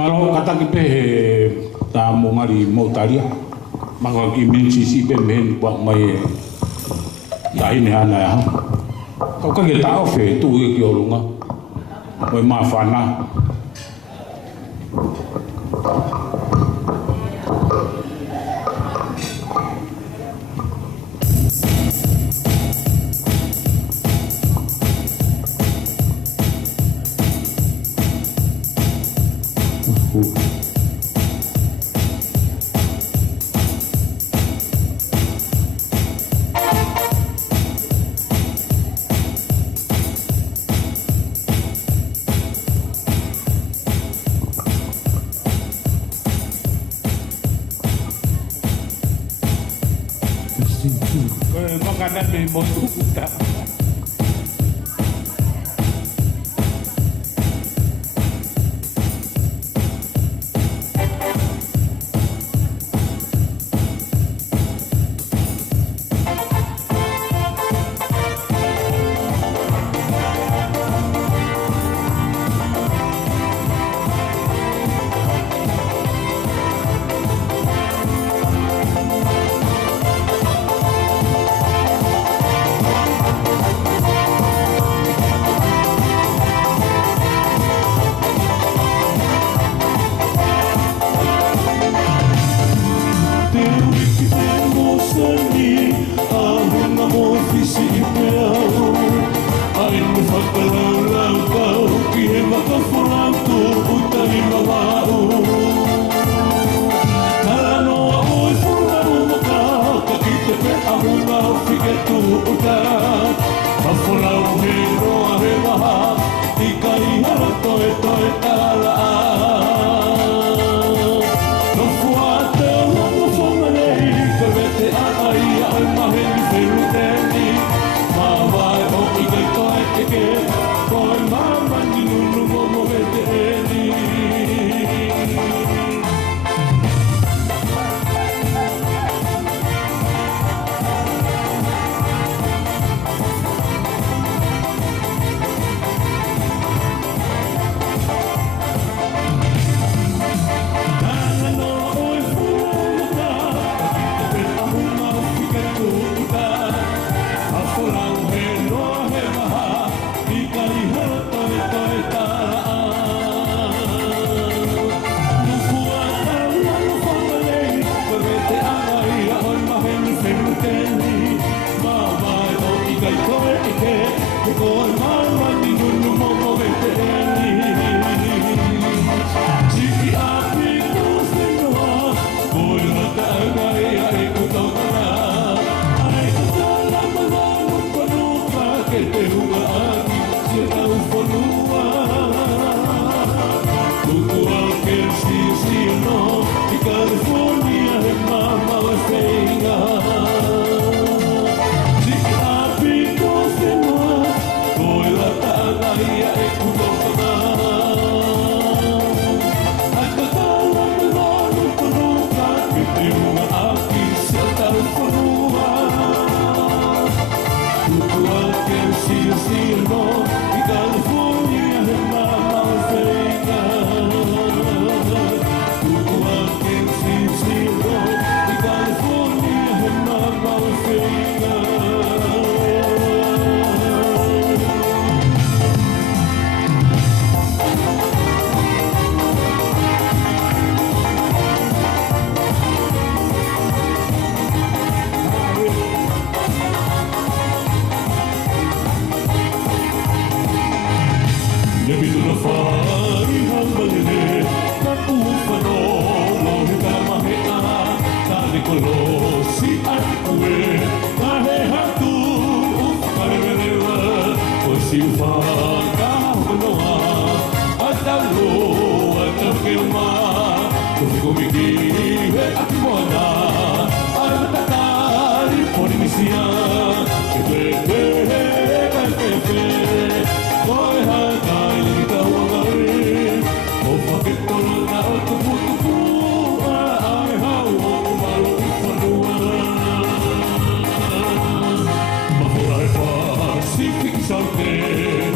Malo kata ki pe ta mo ngari mo talia. Maka ki min sisi pe men wa mai ya ini ana ya. Kau kan kita ofe tu ki olunga. Mai ma fana. Makanan memang buta. Something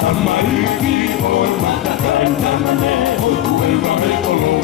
Tamariki o matakan tamane o tu el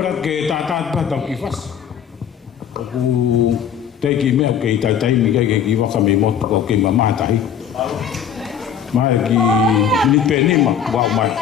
ora ke tata tau kifas. Ku te ki me ke tai mi ke ki wa kami mo ko ke mama tai. Mai ki ni peni ma wa mai.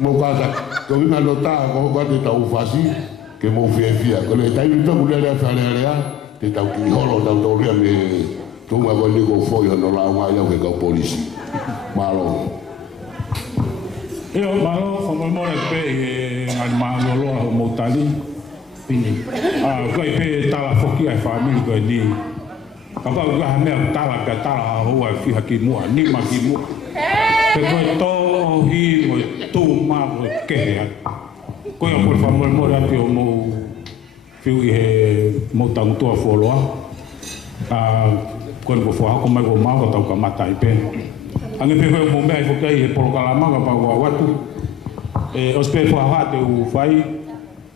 mo kaka ko ina lota ko ko te tau fasi ke mo fia ko le tai to mule le fa le te tau ki holo tau to ria me to ma ko ni ko fo yo no la wa ya ke ko polisi malo io malo fa mo pe al malo lo mo tali pini ko pe tala foki ai family ko ni apa ga me tala ka tala ho wa fi haki mo ni ma ki mo pe ko to hi mo tu ma ke ko yo por favor mo ra ti mo fiu e mo tang to fo lo ko ko fo ko mai ko ma ko tau ka matai pe ange pe ko mo mai fo kai e por kala ma ka pa wa watu e ospe fo ha te u fai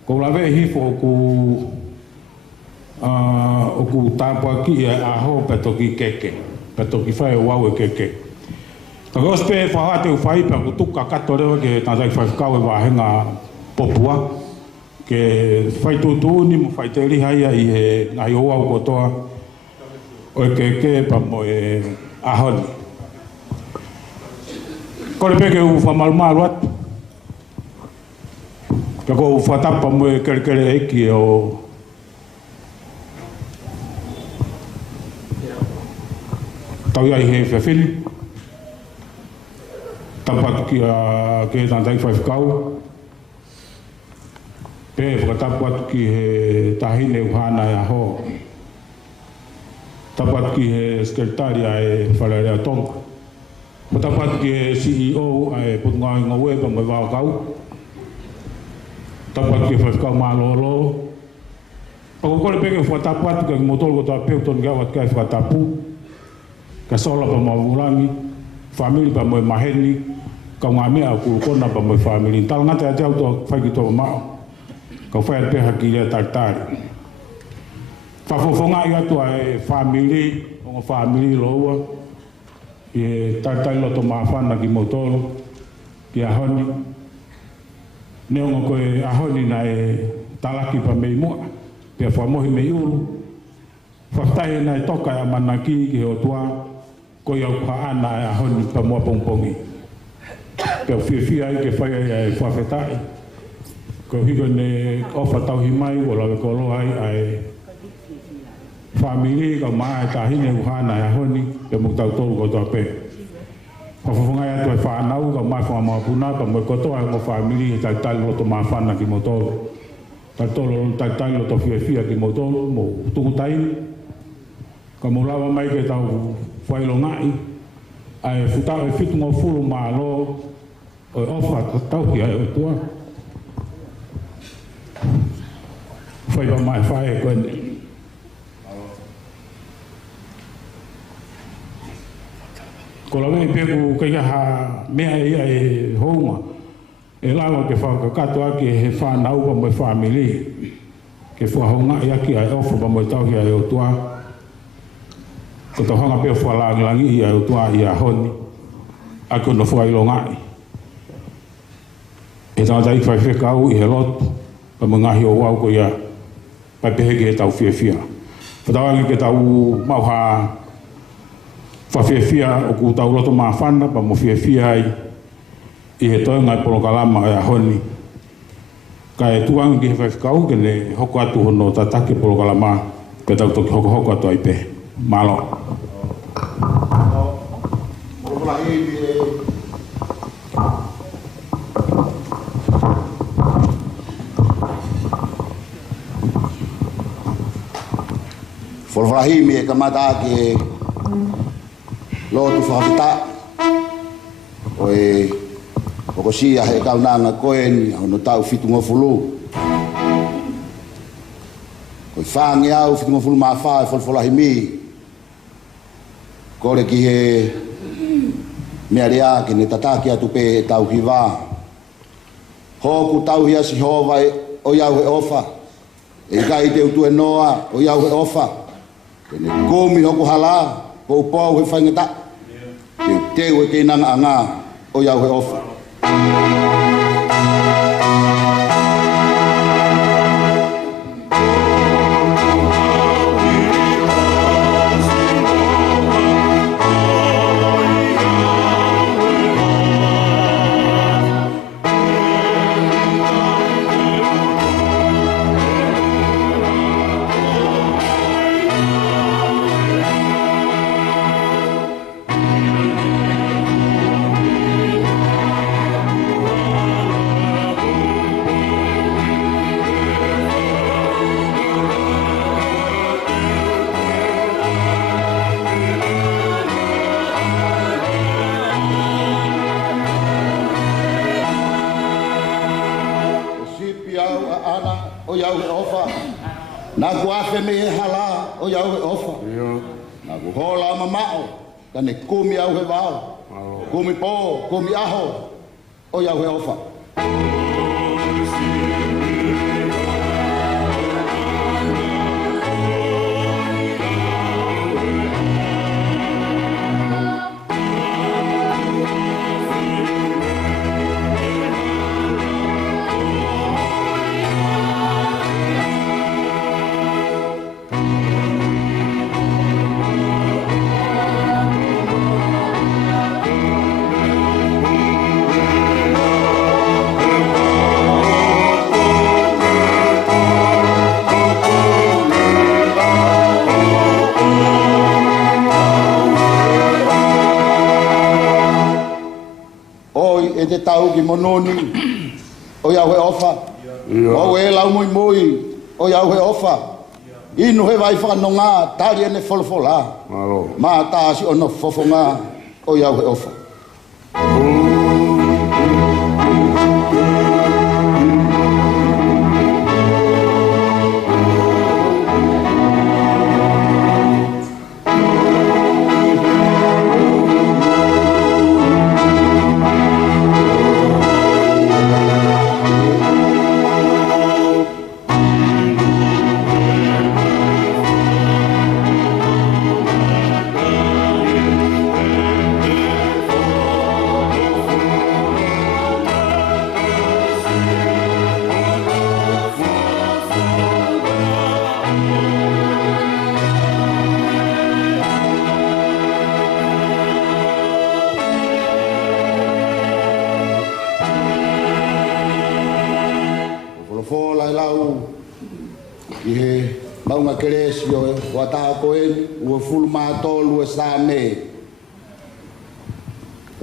ko la ve hi fo ku o ku tapa ki a ho pe to ki keke pe to ki fai wa we keke to ko ospe fo ha te u fai pa ku tu ka ka to re ke ta sai fai ka we wa henga popua ke fai tu ni mo fai te ri hai ai e ngai o au ko to o keke pa mo e a hon ko le pe ke u fa mal mal wat ko u fa ta pa mo e kere e ki o tau ia he fefili tapat ki a ke tantai fai kau pe tapat ki he tahine uhana ya ho tapat ki he sekretaria e falarea tong tapat ki he CEO e putungai ngawe pa mai wa kau tapat ki fai kau malolo ko ko le pe ke tapat ke motor ko ta pe ton ga wat ka fa tapu ka sola pa maulangi family pa mo maheni ka ngame a ku ko na pa mo family tal ngata ja to fa ki to ma ka fa pe haki ya tartar fa fo nga ya to ai family o family lo e tartar lo to ma fa na ki motor ki a honi ne ngo ko a honi na e talaki pa me mo pe fa mo hi me uru fa tai na toka ya manaki ki o tua ko ia pa ana a honi pa mo pongpongi ke fia ke fai ai fa fetai ko higo ne o fa tau hi mai ko la ko lo ai ai family ka mai ta hi ne hana a honi ke mo tau to ko to pe fa fa ngai to fa nau ka mai fa ma puna ka mo ko to ai mo family ta tal lo to ma fa na ki mo to ta lo to fia ki mo to mo tu tai ka mo lava mai ke tau fai lo ngai ai futa e fitu ngo fulu malo o ofa tau ki ai tua fai ba mai fai ko ko la me pe ku ke ha me ai honga e la ke fa ka to ki he fa na u ba family ke fa honga ya ki ai ofa ba mo tau ki ai tua ko to hanga pe fa langi ia tua ia honi ako no foi lo ngai e ta dai fa fe kau i lot pa mangahi o wau ko ia pa pe ke tau fia fa da ke tau mau ha fa fia o ku tau lo to ma fana pa mo fia ai i he to ngai po kalama ia honi kai tuang ki fa kau ke le hoko atu hono tatake po kalama ke tau to hoko atu ai pe malo Folfrahimi e kamata ke lo tu fafita oi o ko sia he kaunanga koen no tau fitu ngofulu ko fangi au fitu ngofulu ma fa folfrahimi ko le ki he me aria ke ne tataki atu pe tau ki va ho ku tau hia si ho vai o ia he ofa e kai te utu e noa o ia he ofa ne komi ho ku hala po po he fangeta te we ke nang anga o ia he ofa o iau he ofa. Nā ku awhe me he hala o iau he ofa. Nā ku hola mamao, kane kumi au he wao. Kumi po, kumi aho, o iau he ofa. E te tau ki mononi o iau he ofa o e lau mui mui o iau he ofa inu he vai whanonga tari ene wholofola ma taasi ono fofonga o iau he ofa Keresio wata koen o fulu matolu e same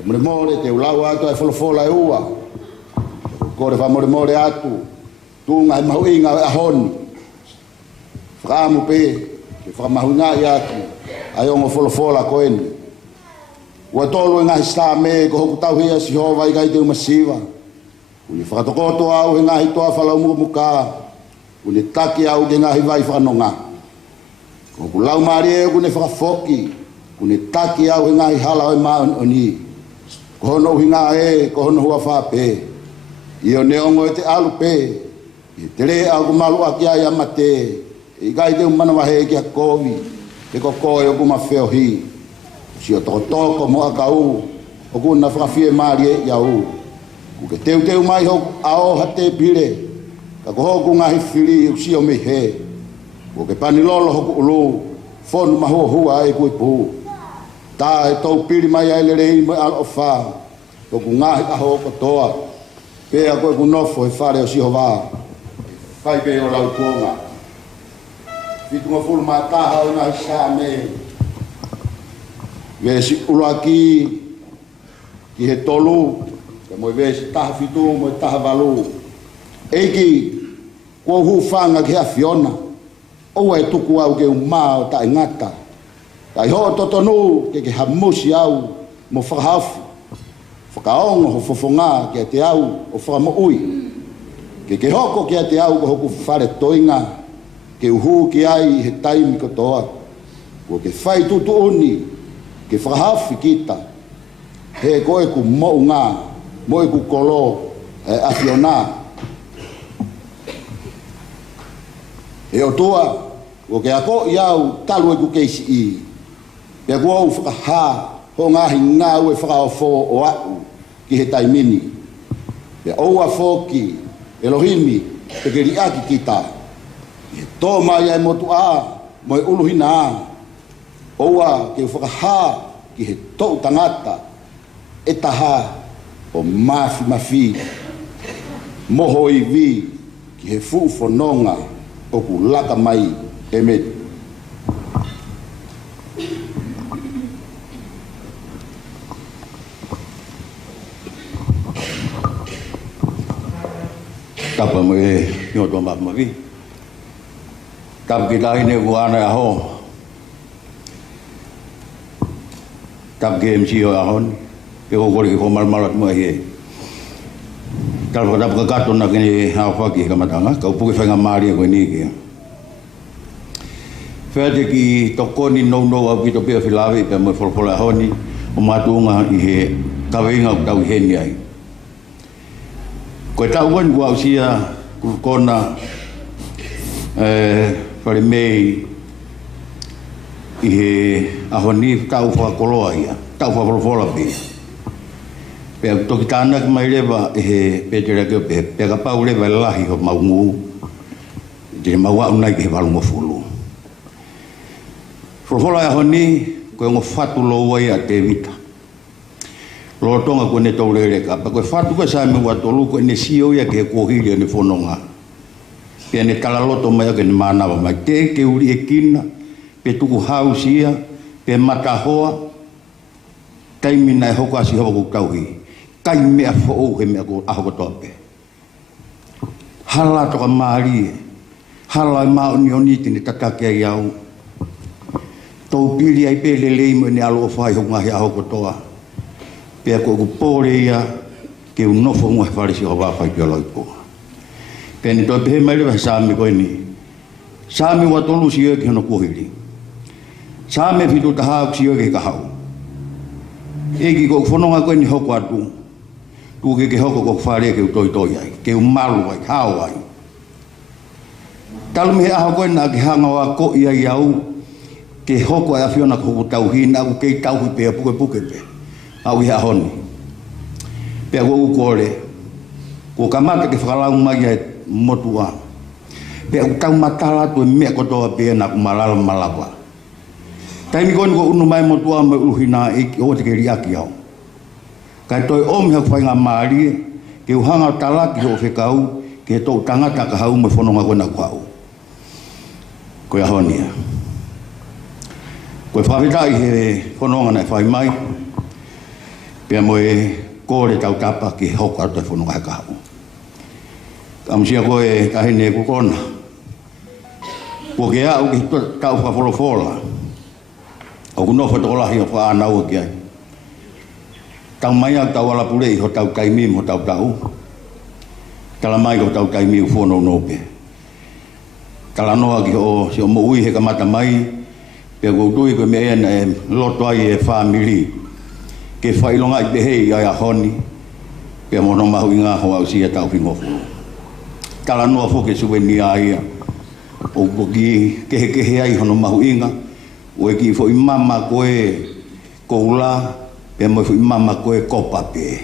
more te ulau atu e folofola e ua kore fa more atu tunga e mahuinga e ahoni whakamu pe ke whakamahunga i atu ai ongo folofola koen ua tolu e ngahi same ko hoku tau hea si hova i gai te umasiva uni whakatokoto au he ngahi toa whalau muka uni taki au ke ngahi vai whanonga ko lau mari e kune whakafoki kune taki au he ngahi hala o e maa oni ko hono hinga e ko hono hua whape i o neongo e te alu pe i te re au kumalu aki ai amate i gai te umana wahe ki a kovi te ko koe o kuma wheo hi si o toko toko mo a kau o kuna whakawhie mari e i au ku ke teu mai hoku ao hate pire ka ko hoku ngahi whiri u si o me he ko ke panilolo hoku ulu fonu mahua hua e kui pu ta e tau piri mai ai lerei mai al ofa ko ku ngahi aho ko toa pe a koe ku nofo e whare o si hova whai pe o lau kuonga fitu ngā fulu mātaha o ngahi sa me vesi ulaki ki he tolu ka moe vesi taha fitu moe taha valu eiki kua hu whanga ki hea Fiona o e tuku au ke umā o ta ingata kai ho totonu ke hamusi au mo whakahafu whakaongo ho fofonga ke te au o whakamoui ke hoko ke te au ko hoku whare toinga ke uhu ki ai he taimi kotoa ko ke whai tutu uni ke whakahafu kita he koe ku mounga mo e ku kolo a Fiona e o tua o ke ako iau talu e ku keisi i pe kua u whakaha ho ngahi ngā ue whakaofo o au ki he taimini pe oua foki Elohimi pe ke riaki kita e tō mai ai motu a mo e uluhina a oua ke whakaha ki he tōu tangata e taha o mafi moho i vi ki he fuufononga o ku laka mai e me tapa mo e nyo to ma vi tap kita ini buana ho tap game si ahon ke ko ko mal malat mo he Tal pada pagkato na kini hawaki kamatanga kau puki fanga mari ko ni ke. Fede ki tokoni no abi to pe filawe pe mo folfola honi o matunga I he kawenga tau he ni ai. Ko tau wan gua usia kona pare mei I he ahoni tau fa koloa ia tau fa folfola pe. Pe to kitana ki mai leva he pe tere ke pe ka pau leva lahi ho maungu de maua unai ke valu mo fulu folfola ya honi ko ngo fatu lo wai a te vita lo tonga ko ne tolere ka pa ko fatu ko sa me wa tolu ko ne sio ya ke ko hili ne fononga pe ne kala loto mai ke ne mana ba mai te ke uri e kina pe tuku hausia pe mata hoa taimi nai hoko asi hoko tauhi kai mea fo he mea ko aho ko tope hala to ka mari hala ma ni oni tini tatake yau to pili ai pele le mo ni alo fai ho ngahi aho ko toa pe ko pore ya ke un no fo mo fare si ho ba fai pelo ko pe ni to pe mai le sa mi ko ni sa mi wa tolu si ke no ko hili sa me fitu ta ha si ke ka hau egi ko fononga ko ni ho ko atu tu ke hoko ko fare ke toi toi ai ke malu ai hao ai tal me a ko na ke hanga wa ko ia iau ke hoko a fiona ko tau hina ko ke tau pe puke pe au ia honi pe go ko le ko kamata ke fala un mai motua pe tau matala tu me ko to pe na ku malala malawa tai mi ko unu mai motua me uhina e o te ke riaki au kai toi om he whainga maari ke uhanga talaki ho whekau ke tau tangata ka hau me whanonga koe na kwau koe ahonia koe whawhitai he whanonga nei whai mai pia moe kore tau tapa ke hoko ato e whanonga he ka hau kamusia koe kahine kukona ko ke au ke tau whawholofola au kunofa tokolahi o whaanau ke ai tau mai au tau ala pule ho tau kaimi mo tau tala mai ko tau kaimi u fono no pe tala noa ki o si o mo ui he kamata mai pe go tui ko me en loto ai e family ke failonga i behe ai a honi pe mo no mahu inga ho au si tau fingo fu tala noa fo ke suweni ai o bogi ke ai hono mahu inga o ki fo mama koe koula pe mo fu mama koe kopa pe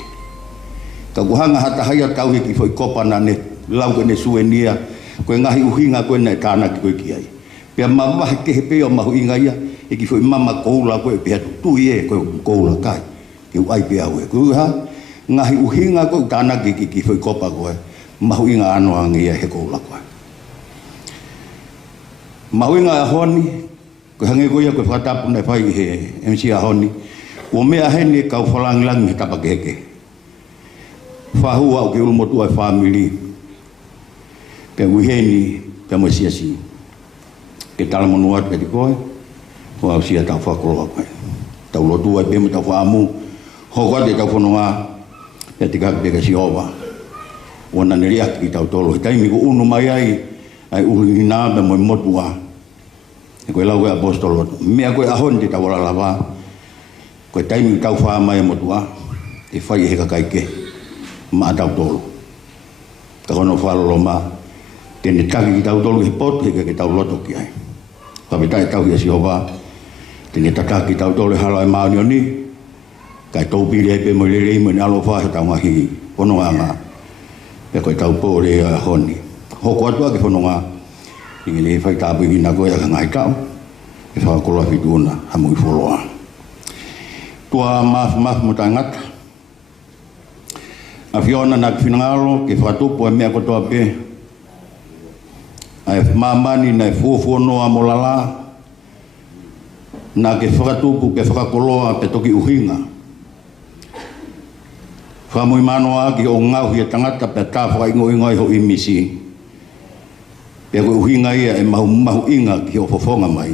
ka kuhanga hata haya tau ki foi kopa na ne lau ko ne suenia ko ngahi uhinga ko ne kana ki ko ki ai pe mama ke pe o mahu inga ia e ki foi mama koula ko pe tu ye ko koula kai ki ai pe au ko ha ngahi uhinga ko kana ki foi kopa ko mahu inga ano angia he koula ko mahu inga honi ko hange ko ia ko fata pun fai he MC honi o mea hene kau whalangilang he tapakeke. Whahua o ke ulumotu ai family. Pea uiheni, pea mo siasi. Ke tala monuat pe di koe, o au sia tau whakoroa koe. Tau lotu ai pema tau whaamu, hoka te tau whanonga, pea te kake peka si owa. Wana neriak ki tau tolo. Taimi ko unu mai ai uhina pe mo motua. E koe lau koe apostolot. Mea koe ahon te tau lalawa. Koe taimi tau whaa mai motua, te whai he kakaike, maa tau tolo. Ka kono whalolo maa, tene taki ki tau tolo he pot, he ke tau loto ki ai. Whapetai tau hi a sihowa, tene tataki tau tolo halo ai maa nioni, kai tau pili ai pe mo lelei mo ni alo whaa he tau ngahi, kono ngā. Pe koe tau pōre a honi. Hoko atua ke kono ngā, ingene he whai tāpu hina koe a ka ngai tau, e whakoloa whituona, hamu i wholoa. Tua maaf mo tangata. A fiona na finangalo ke fatupo e mea kotoa pe. Ai mamani na fufu no amolala. Na ke fatupo ke fakakoloa pe toki uhinga. Famu imano aki o ngau hi tangata pe tafa ingo ingo ho imisi. Pe ko uhinga ia e mahu inga ki o fofonga mai.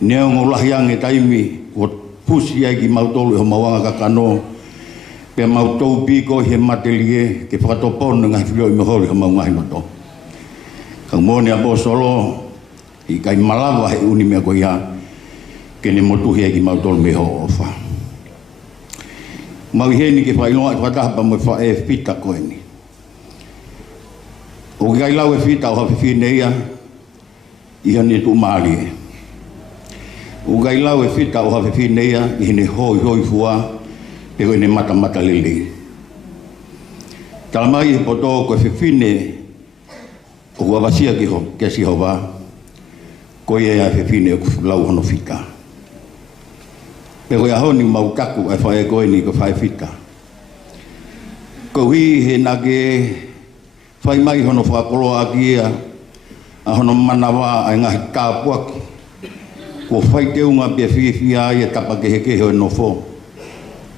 Neo ngolahiang e taimi o pusi ai ki mautolu ho mawanga kakano Pe mau tau pi ko he matelie ke whakatopon nga whio i mohori ha maungahi mato. Ka mone a solo i kai malawa he uni mea ko ia ke ne motuhi ki mau tolu me ho ofa. Mau heni ke whailoa i whakahapa mo whae whita koe ni. O kai lau e whita o hawhi whine ia i hane tu maali e. O kai lau e whita o hawhi whine ia i hane hoi fua pe koe ne mata lele. Talamai e poto koe whine o kua wasia ki ho, ke si hova koe e a whine o lau hono whita. Pe koe ahoni mau taku e whae koe ni ko whae whita. Ko hui he nake whai mai hono whakoloa aki ea a hono manawa ai ngahi kāpuaki. Ko whai te unga pia whiwhia ai e tapa ke heke hoi no fo.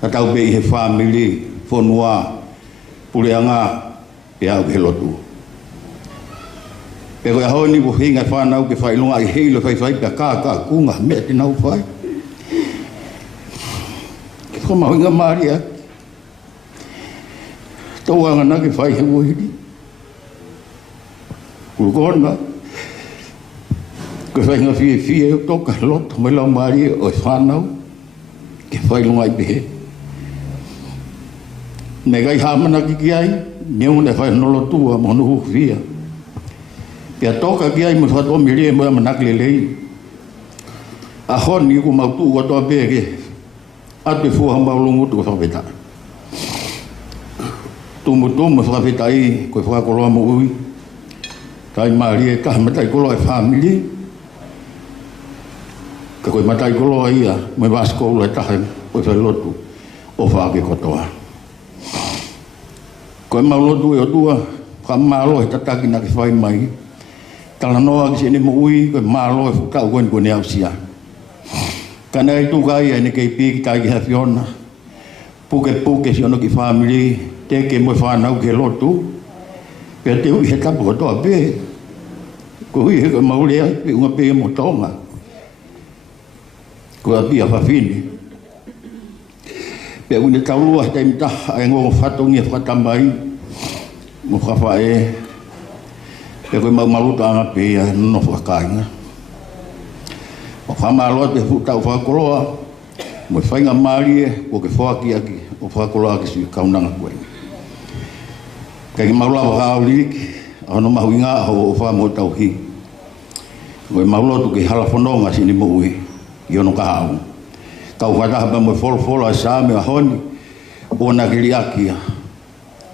Ta tau be i he whamili, whonua, pureanga, pe au he lotu. Pe koe ahoni ko hinga whanau ke whailunga i heilo whai pia kā kunga mea te nau whai. Ke whamahinga maria. Tau anga na ke whai he wohiri. Kukona. Ko whainga fie o toka loto mai lau maria o whanau. Ke whailunga i pehe. Me gai hamana ki ai, neu ne whai nolo tua mo nuhu fia. Pia toka ki ai mo whato mirie mo manakle lei. A honi ku mautu ko toa peke. Atu fuha maulungu tu whaweta. Tumu whaweta i koe whakoloa mo ui. Tai marie ka matai koloa e family. Ka koe matai koloa ia, me waskoula e tahe koe whailotu o whaake kotoa. Koe maulotu e o tua, ka malo he tataki na ki whai mai. Tala noa ki sene mo ui, koe malo e whukau koe ni koe neau sia. Kana e tukai e ne kei piki tai ki hawhiona. Puke si ono ki family, teke mo whanau ke lotu. Pea te ui he tapu kotoa pe. Ko hui he koe maulea, pe unga pe mo tonga. Ko a pia whawhini. Pea une taurua he taimita e ngongo whatongi e whatamai. Mo whawhae. Pea koe maluta anga pe ia no whakainga. O whamaloa te whutau whakoloa. Mo whainga marie o ke whaki aki o whakoloa ki sui kaunanga koe. Kei maula wa haoliki, ano mahuinga ho o wha tau hi. Koe maula tu ke hala whanonga sini mo ui, i ono ka hau. Kau whataha mo wholofola sa me a honi, o na kiri akia,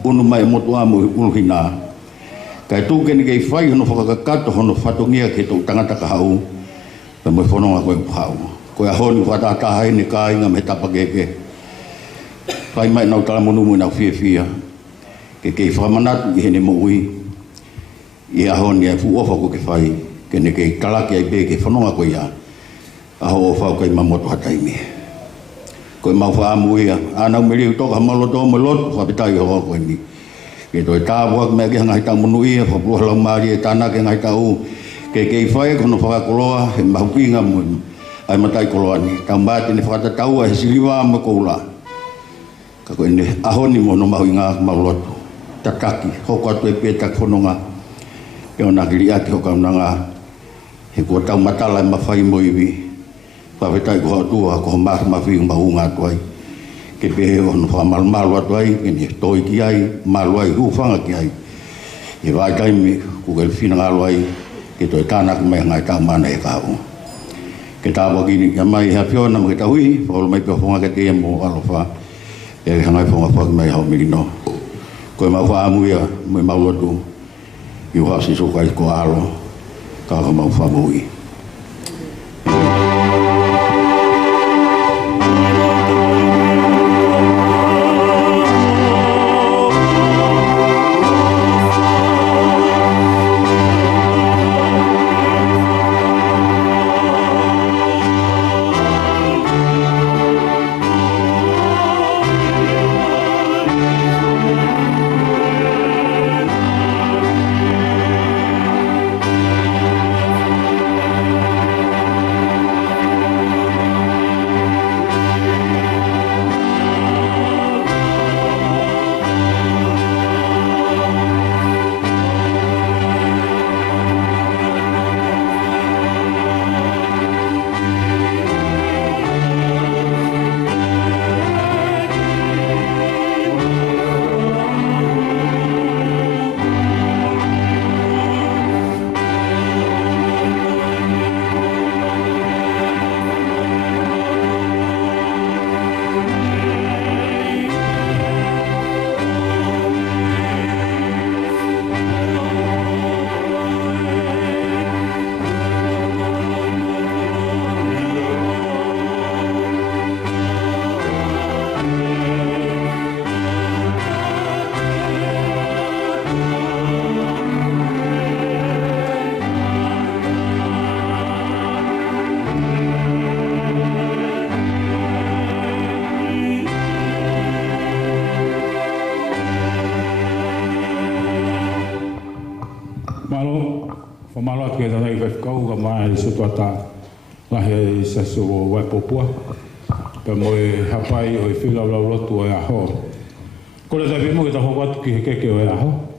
unu mai motu amu uluhina. Kai tūke ni kei whai hono whakakato hono whatongia ke tō tangata ka hau, pe mo whanonga koe hau. Koe a honi whatataha ni ka inga me tapa keke. Whai mai nau tala monu mui nau fia. Ke kei whamanatu i hene mo ui, i ahoni e fuofa ko ke whai, ke ne kei talaki ai pe ke whanonga ko ia, aho o whau kei mamoto hataimi. Koe mau whaamu ia, anau meri utoka hamaloto o maloto, whapitai hoa koe ni. Ke toi tāwak mea ke hangai tau monu ia, whapuha lau maari e tāna ke hangai tau, ke kei whai kono whakakoloa, he mahukinga mo, ai matai koloa ni, tau mbate ne whakatataua he siliwa mo koula. Ka koe ne ahoni mo no mahuinga mauloto. Tataki, hoko atu e petak whanonga. Pea ona kiri ati hoka unanga. He kua tau matala e mawhai mo iwi. Whawhetai ko atua, ko mahi mawhi mahunga atu ai. Ke pehe ono whamalu atu ai, kene toi ki ai, malu ai, hufanga ki ai. E vai taimi, ku ke whina ngalo ai, ke toi tānak mea ngai tau mana e kāu. Ke tāwa kini, kia mai hea whiona mo ke tahui, whaolo mai pia whonga ke te mo alofa. E hangai whonga whaki mai hau mirino. Koe mau whaamu ia, moi mau lotu, i uhasi so kai ko alo, ka mau whamui. Famalo ke tata i kau ka mai so tata lahe sa so wa popua. Pe mo hapai o fila la lotu e aho. Ko le tabi mo ke ta ho atu ki ke o e aho.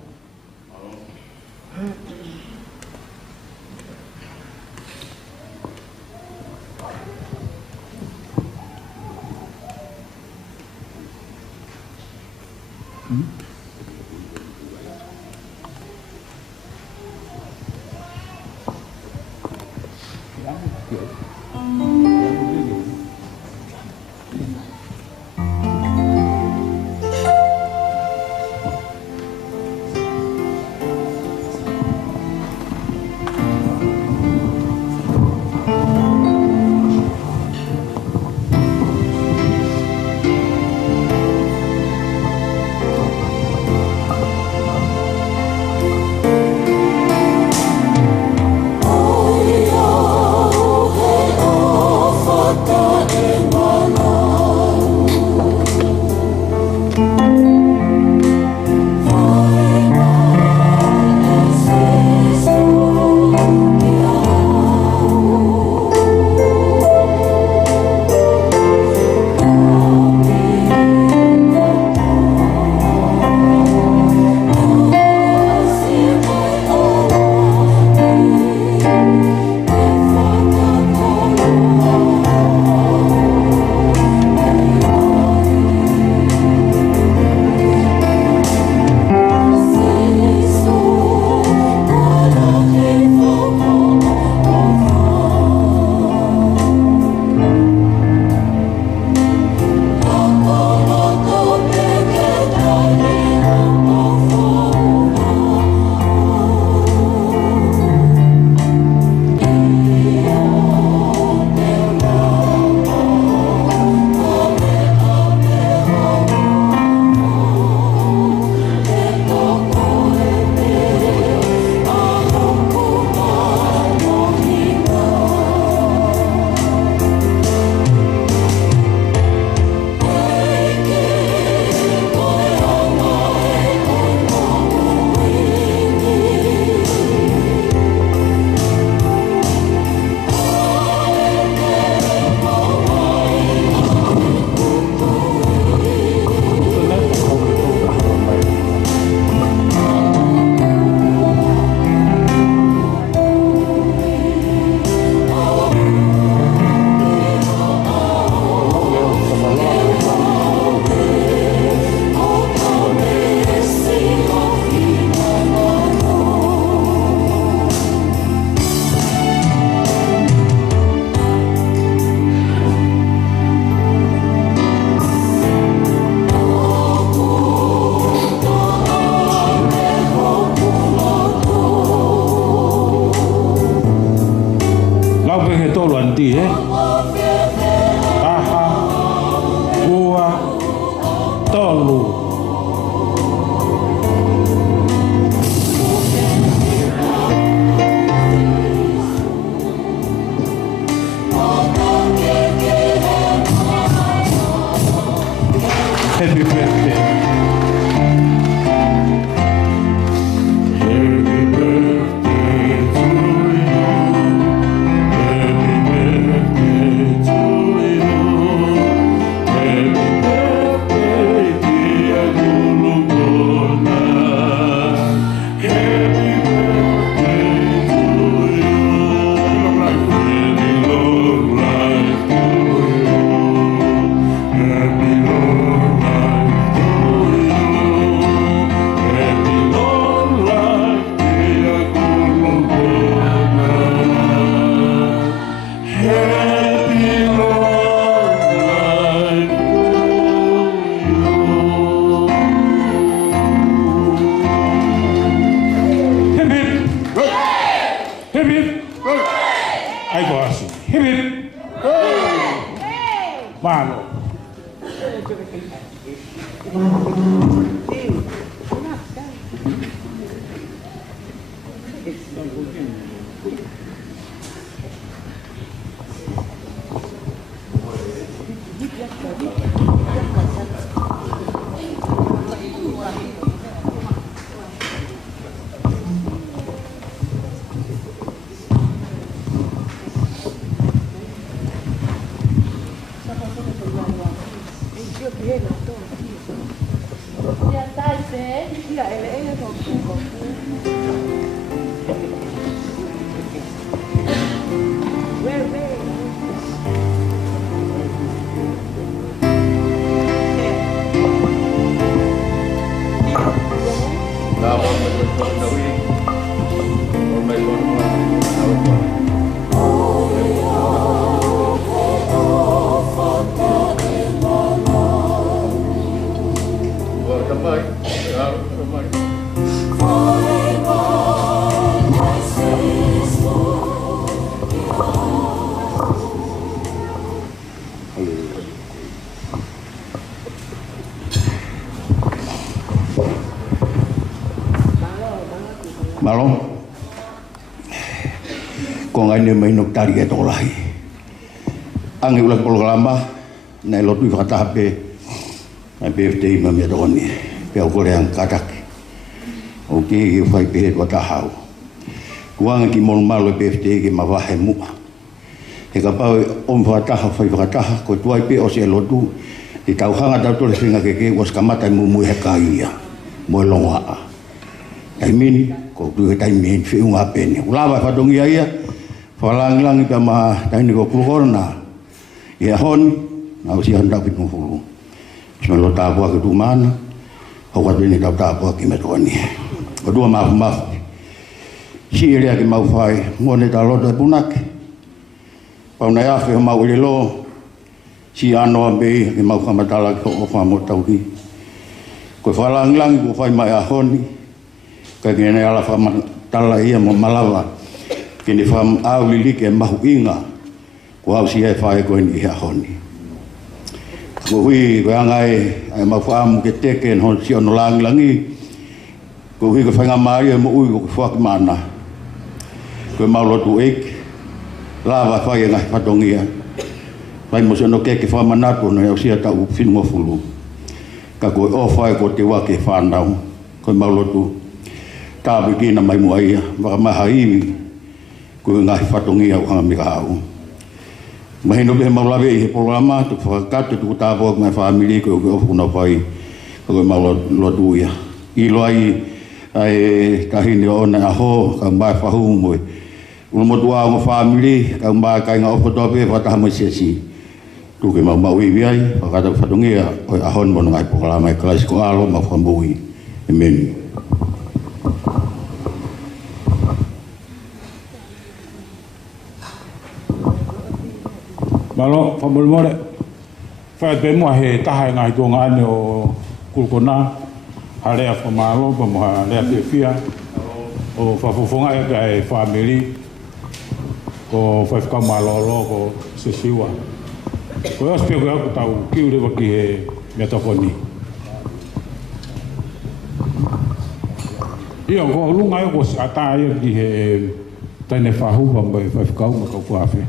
Happy birthday to you. Malong ko ngai ne mai no tari e tolahi angi ulang programa na lotu fata pe ai pe te ma me doni pe o kore ang katak o ki fai pe ko ta hau kuanga ki mon malo pe te ki ma va he mu e ka pa on fata ha fai fata ko tuai pe o se lotu i tau hanga tau tole singa ke was kamata mu mu he kaia mo longa ai mini ko tu tai min fi un apene ulava fa dongi ia falang lang ka ma tai ni ko kurona ia hon na usi handa pit mo fulu sino ta bo ke tu man o wa ni ta bo ki me toni o du ma si ele ke ma fai mo ne ta lo de punak pa na ya fe ma ule lo si ano be ke ma ka matala ko fa mo tau ki ko falang lang ko fai ma ya hon kagene ala fama tala ia mo malawa kini fam au lili ke mahu inga ko au si e fai ko ni ha honi ko hui ko angai ai ma fam ke teken hon si on lang langi ko hui ko fanga mari mo ui ko fak mana ko ma lo tu ek lava fai ngai fatongia vai mo sono ke fama na ko no si ta u fin mo fulu ka ko o fai ko te wa ke fa ndau ko ma lo tu ta begina mai moia wa mahai ko ngai fatongi au hanga mi kau mai no be maulawe he programa tu fa tu ta bo mai family ko ko no pai ko ma lo tuia i loi ai ka hini ona ho ka mai fa hu mo mo tua mo family ka mai ka nga opo to be fa ta mo sesi tu ke ma wi ai fa ka fatongi o ahon mo ngai programa kelas ko alo ma fa bui amen. Malo famol more fa be mo he ta ngai to nga ne o kulkona hale a famalo ba mo hale a fia o fa fofonga e family ko fa ka malolo ko se siwa ko eu espero que tau ki ure ki he me tofoni io ko lunga ko ata ia ki he tane fa hu ba fa ka mo ko fa fe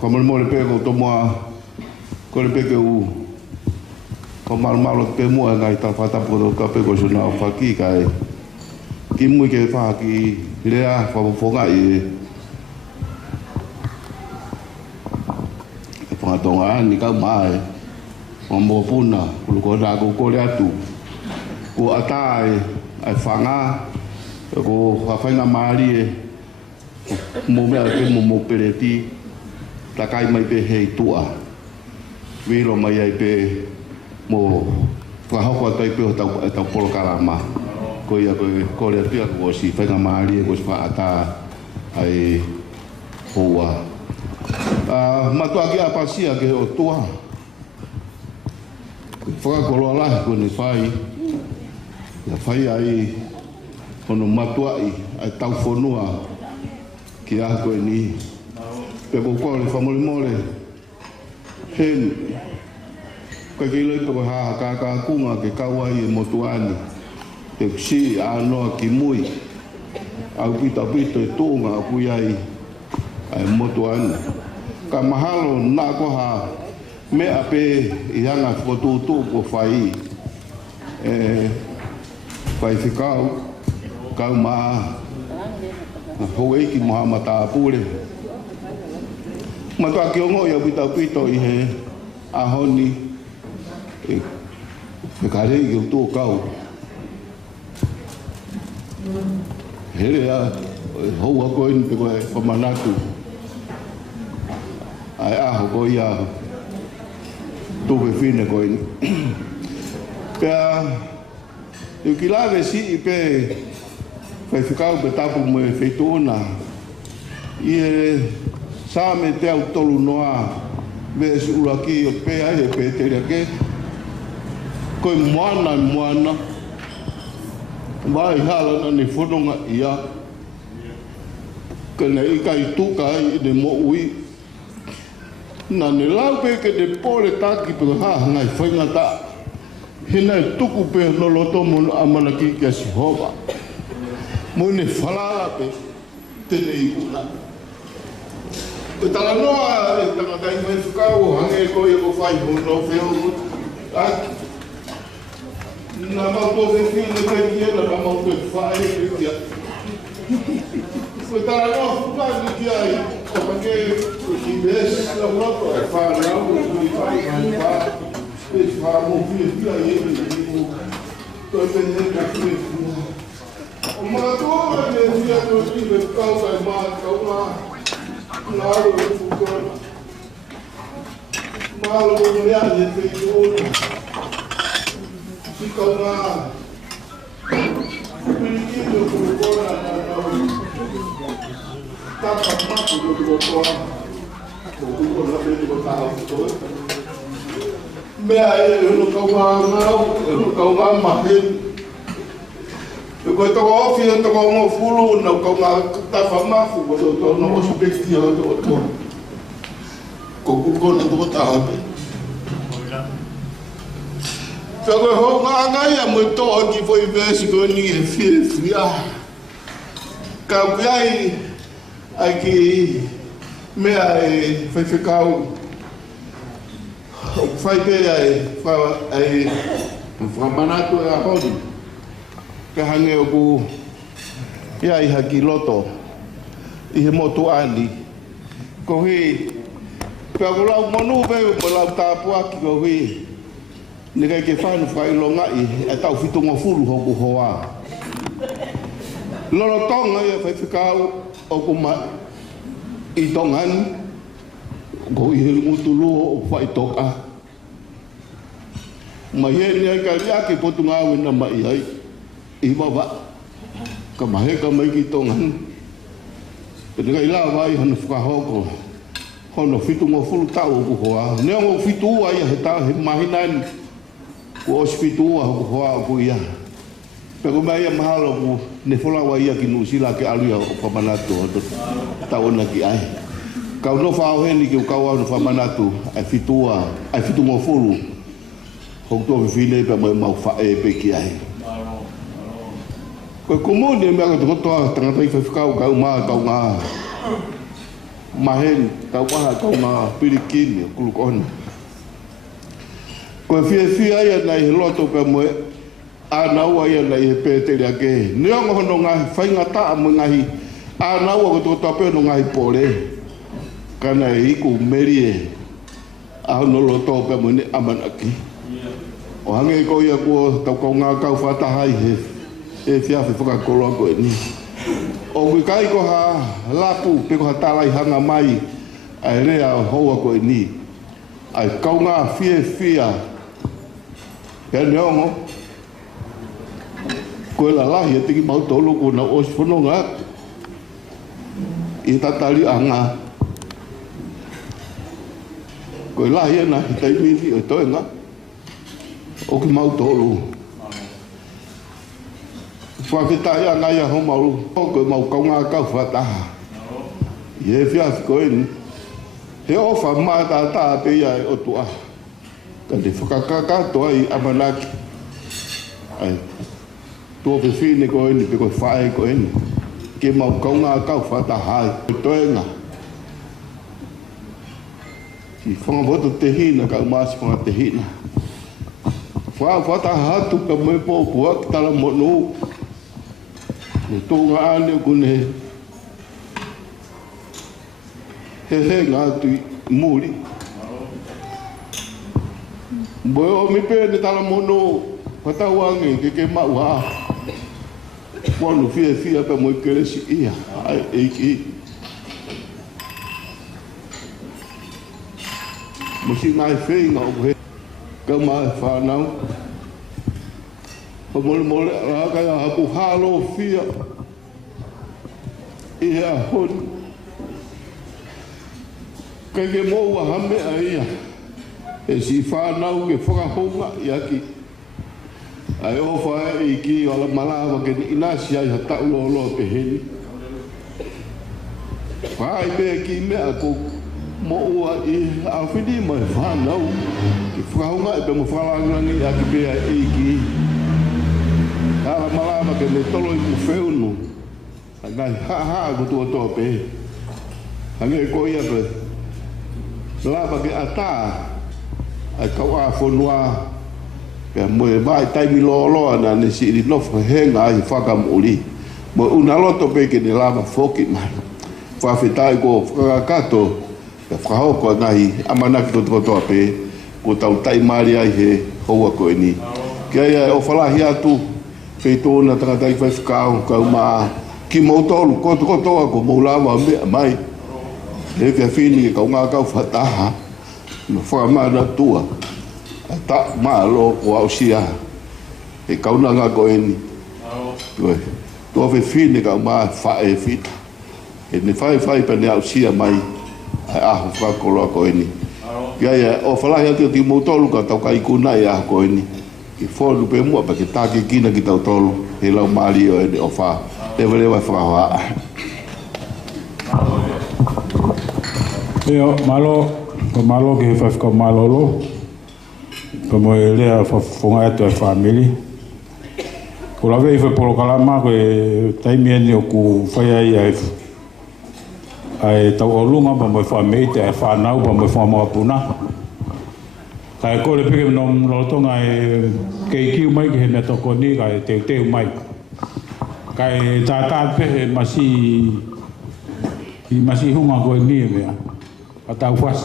como mo le pego tomo ko le pego ko mal pe mo ngai ta fata po ka pego jona fa ki kai ki mu ke fa ki le a fa fo ga i fa tonga ni ka mai mo puna ko da ko le atu ko atai ai fanga ko fa fa na mari mo me ke mo pereti takai mai pe hei tua viro mai ai pe mo fa ho ko tai pe ta polo kalama ko ia ko le pia ko si fa ngamali ko fa ata ai hoa ma to aki apa sia ke o tua fa ko lo la ko ni fai la fai ai ono matuai ai tau fonua ki a ko ni pe ko le famole mole hen ka ki le ko ha ka kunga ke kawai motuani te si ano ki mui au pita tunga ku ai ai motuani ka mahalo na ko ha me ape ianga foto tu ko fai fai ficau kau ma hoi ki Muhammad apure ma ka ki ongo ya pito i he ahoni e kare ki tu kau hele ya ho ko in pe ko Famanatu ai a ko ya tu be fine ko in eu que lá vesi ipe vai ficar o betapo mo feito una e sa me te autolu noa ves ula ki o pe ai pe te ke ko moana vai hala na ni fononga ia kana i kai tu kai de mo ui na ne lau pe ke de pole taki pe ha ngai fainga ta hina tuku pe no loto mo amana ki ke si hova mo ne falala pe te nei una o tala noa e tanga tai mai fukau hange ko e ko fai ho no feo ak na ma to fe fi ne pe ni na ma to fai e ya o tala noa fa ni ki ai o pa ke ki bes la loto e fa na o ni fai fa es fa mo fi fi ai e ni to pe ne ka fi o ma to ne fi a to ti be ka ma Claro, malo no ya de feito fica uma periquito por fora tá papo do doutor o na frente do carro todo me aí eu não calma mais eu gosto off eu tô com um fulo não com a tá famafu eu tô no hospital eu tô com no tá pelo ho nga ya muito aqui foi ver se com ni fia caguai aqui me aí foi ficar vai ter aí Famanatu a hodi ka hange o ku ia i haki loto i he motu ali ko hi ka lau monu pe mo lau tapua ki ko hi ni kai ke fanu fai longa i tau fitu ngo furu ho ku hoa lolo tonga ia fai fikau o ku ma i tongan ko i he mutulu o fai toka ma he ni ka ria ki potunga wina mai ai i baba ka mahe ka mai ki tongan e ngai la vai han fuka hoko hono fitu mo fulu tau ku hoa ne mo fitu ai he ta he mahinan ku os fitu ho hoa ku ia pe ko mai mahalo ku ne fola wa ia ki nu sila ke alu o Famanatu tau na ki ai ka no fa ho ni ki ka wa no Famanatu ai fitu mo fulu ho to fine pe mo fa e pe ki ai ko komo ne me ko to tanga tai fa ka ka ma ka nga mahen ka wa ka nga pirikin ku kon ko fia ya na i loto pe mo ana wa ya na i pe te ya ke ne ngo no nga fa nga ta mo nga hi ana wa ko to pe no nga hi pole kana i ku merie a no loto pe mo ni amanaki o hange ko ya ko ta ko nga ka fa ta hai he e fia fe foka kolo ko ni o ku kai ko ha lapu pe ko ta lai hanga mai ai le a ho ko ni ai ka nga fia ya no ko la la ye ti mau to lo ko na o fono nga i ta tali anga ko la ye na tai mi ni to nga o ki mau to lo fa kita ya nga ya ho mau ko mau ka nga ka fa ta ye fia ko ni he o fa ma ta pe ya o tu a ka de fa ka to ai amanaki ai to pe fine ko ni pe ko fa ko ni ke mau ka nga ka fa ta hai to nga ki fa nga boto te hina ka mas fa te hina fa ta ha tu ka mo po ta la mo no Ne tonga ane kune he ngā tui muri. Boe o mi pe ne tala mono patauange ke maua. Wanu fia pe mo keresi ia ai eiki. Musi mai feinga o he ka mai whanau. O mole raka ia hapu halo fia. Ia hon. Kage mo wa hame a ia. E si whanau ke whakahonga ia ki. Ai ofa e ki o la malawa ke inasi ai hata ulo pe heni. Pai be ki me ako mo ua i awhini mai whanau. Ki whakahonga e pe mo whalangangi a ki be ai ki. Ala malawa ke me tolo i mufeunu. Ngai ha ko tua toa pe. Hange ko ia pe. Lava ke ata. Ai kau a whanua. Pea moe vai taimi loa na ne si iri nofu henga ai whakamuri. Moe una loto peke ne lava foki mai. Whawhetai ko whakakato. Pea whahoko nahi amanaki to toa pe. Ko tau taimari ai he houa koe ni. Kia ia o whalahi atu. Whei tōna tangatai whai whakao kau maa. Ki mautolu kotoa ko maulawa mea mai. He whia whini kau ngā kau whataha. No whakamana tua. Ta malo o ausia e kauna nga ko eni to ve fine ka ma fa e fit e ne fai pa ne ausia mai a ho fa ko eni ya o fala ya ti motolu ka tau kai kuna ya ko eni ki fo lu pe mo pa ke ta ki kina ki tau tolu e la mali o e o fa e vele wa fa wa Yo malo ke fa ko malo lo. Como ele é fonga e família. Ko la vei foi polo kalama ko taimi ni ku fai ai ai tau olunga pa mo família te fa nau pa mo fa mo puna. Kai ko le pike no lo tonga e ke ki mai ke me to ko ni kai te mai. Kai ta pe masi hunga ko ni me. Ata fas.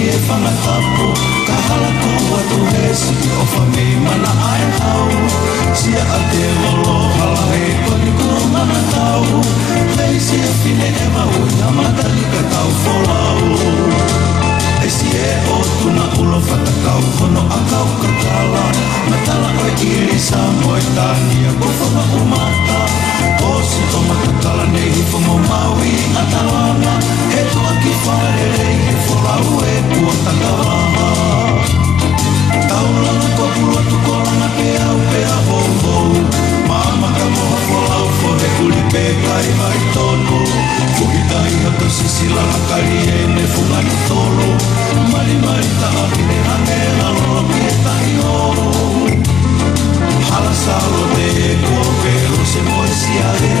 i e whangatapo ka hala ko atu hesi o whamei mana ai hau sia a te lolo hala he koni ko mana tau hei sia fine e mau na matali ka tau wholau e si e o tuna ulo whatakau hono a kau kakala matala o iri sa moe tani a kofanga umata o si o matakala nei hifo mo maui a talana he tua ki whaerei he wholau e kua takawaha taulana kua pulua tukolana pe au pe a hou hou Mama ka moha wholau fo he uli pe kai vai tono Fuhitai hato sisila kari e ne fungani tolo Mari mari ta ahine hane lalo ke tai o Hala salo te e kua velo se moi siare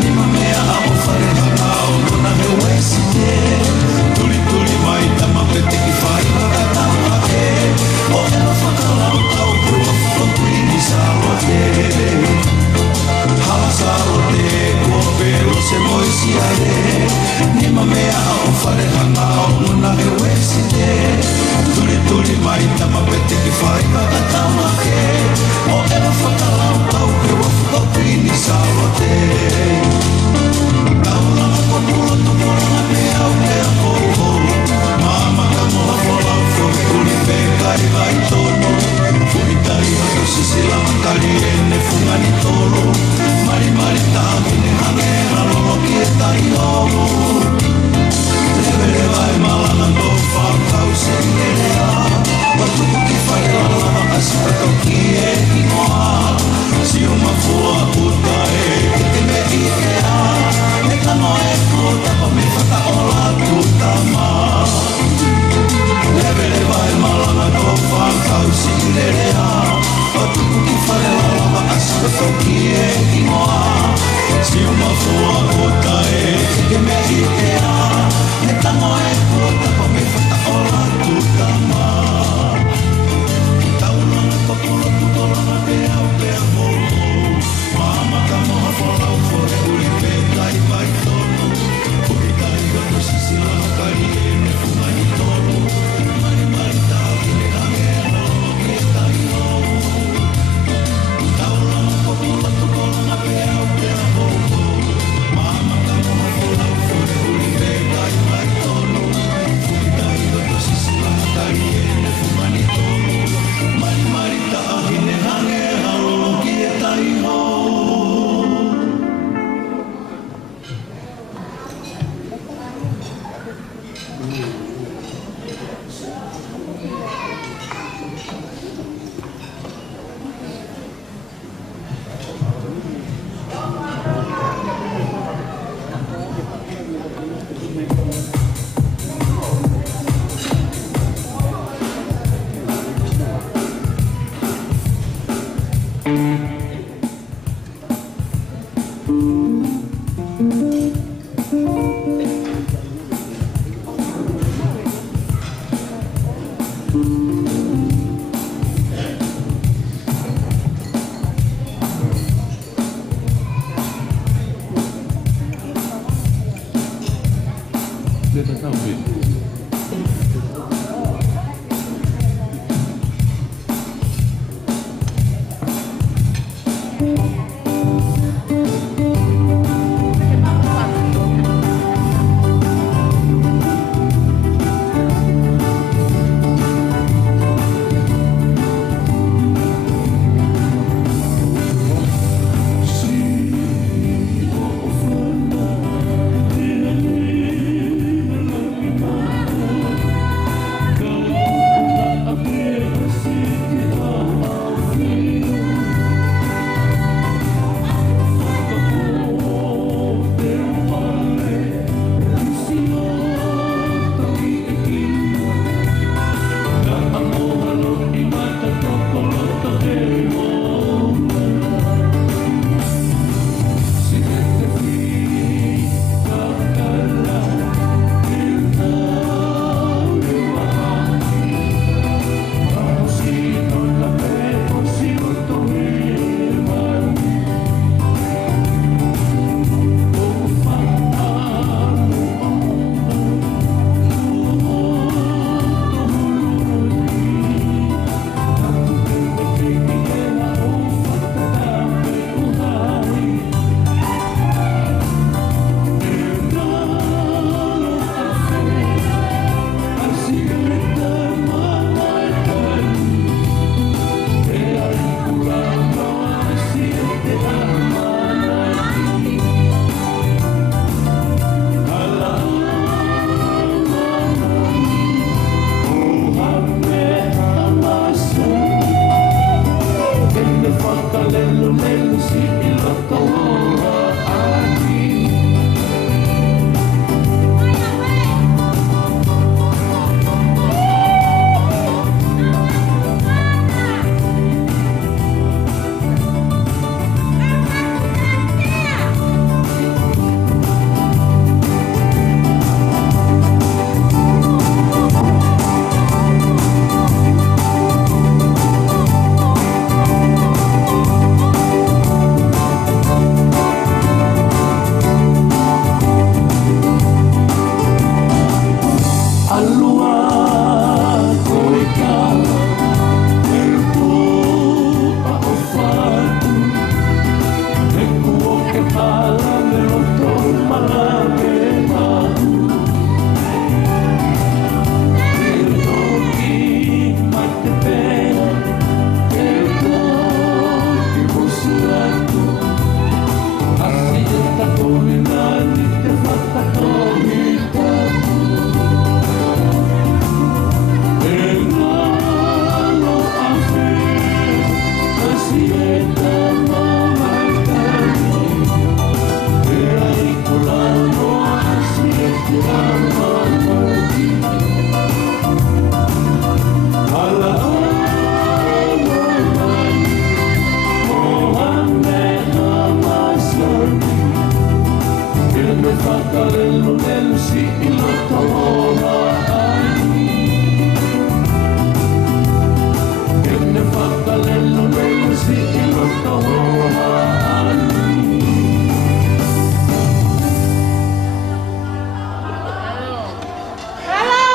Nima mea a o whare hana o nona he wesi te Tuli tuli mai tama pete ki whai wakatama e O ela whakalau tau kua whakapuini salo te Hala salo te kua velo se moi siare Nima mea a o whare hana o nona he wesi te Tuli tuli mai tama pete ki whai wakatama e O ela whakalau tau kua whakapuini salo te Taulana kua pula tukolana pe au pe a hou hou Mama ka moha wholau fo he uli pe kai vai tono Fuhitai hato sisila kari e ne fungani tolo Mari mari ta hine hane halolo ki e tai hou Levele vai malana no whakau se ielea Watuku ki whare lalawa asi kakau ki e ingoa Si o mafua uta e te me ikea E kano e kota pa me whaka ola tutama Levele vai malana no whakau si ielea Watuku ki whare lalawa asi kakau ki e ingoa Si o mafua uta e te me ikea E kano e kota pa me whaka ola tutama Taulana pa pula tukolana pe au pe a hou hou Mama ka moha wholau fo he uli pe kai vai tono Fuhitai hato sisila kari e ne fungani tolo Mari mari ta hine hange halolo ki e tai hou Taulana pa pula tukolana pe au pe a hou hou Mama ka moha wholau fo he uli pe kai vai tono Fuhitai hato sisila kari e ne fungani tolo Mari mari ta hine hange halolo ki e tai hou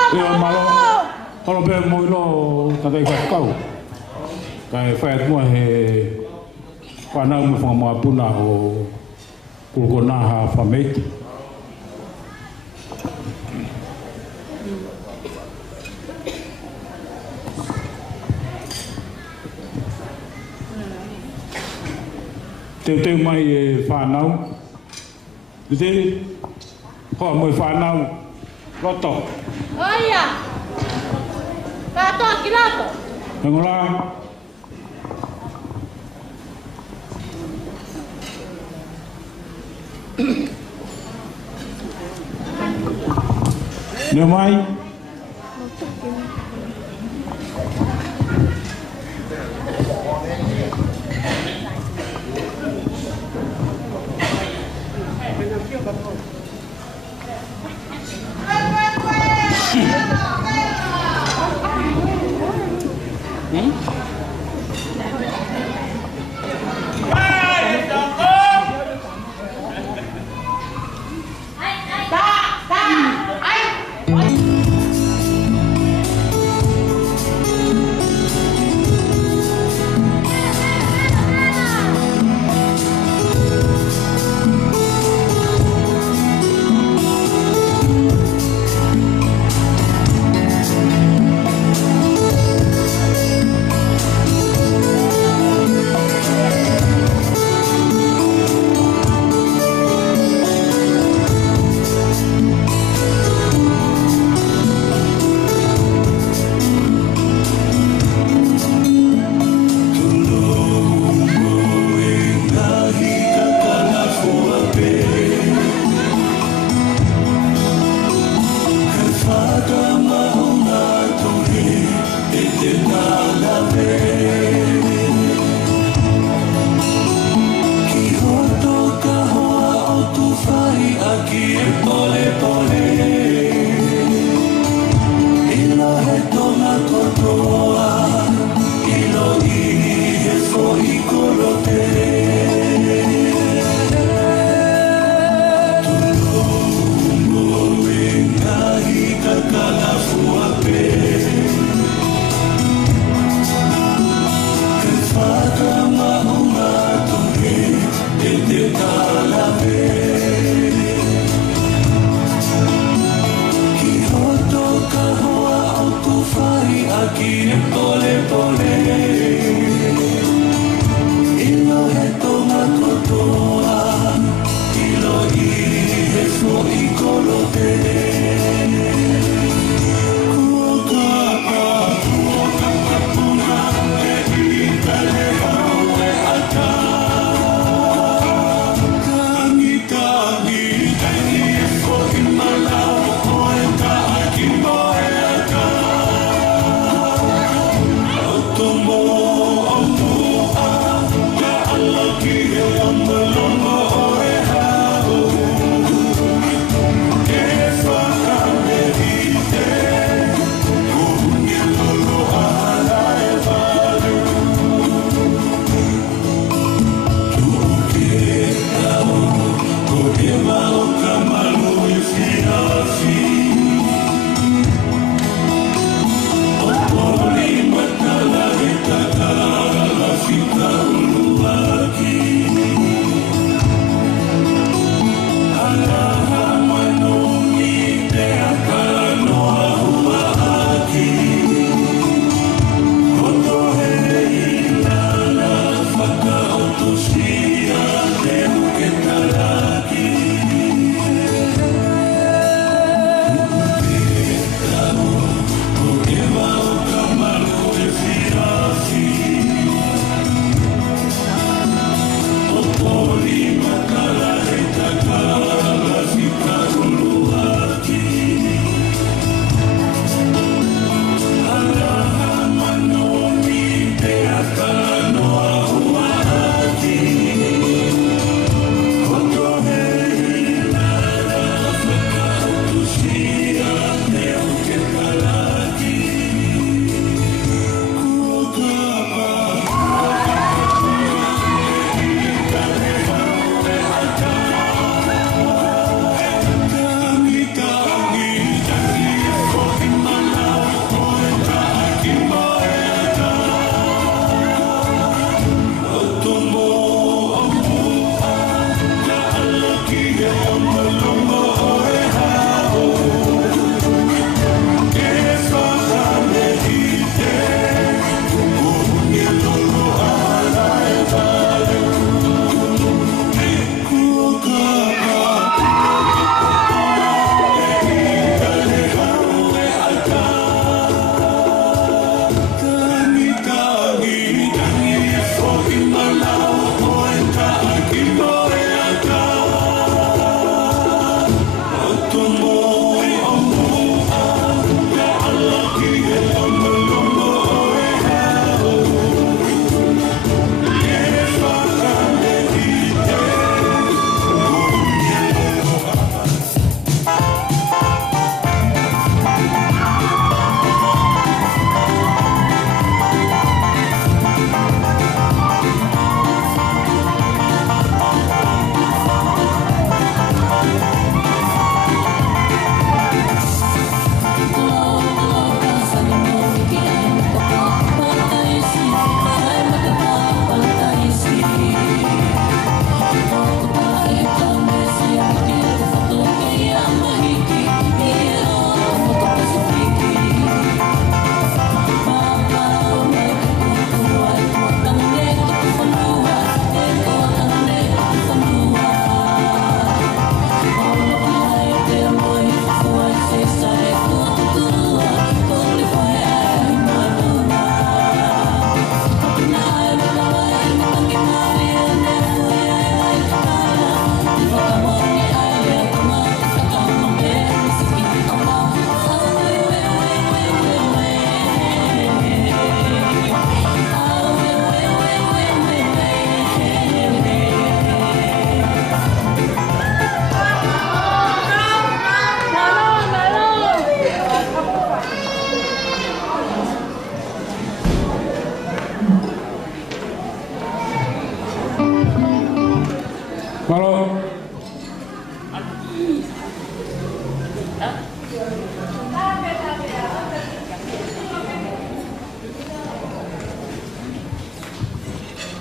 Ia malo, kalau be mo ilo tatai kau. Kai fai mo he panau mo fa mo puna o kulkona ha fameit. Te mai e whanau. Te hoa mai whanau. Roto. Oia! Katoa ki lato. Nangola. Ne mai. Tumbo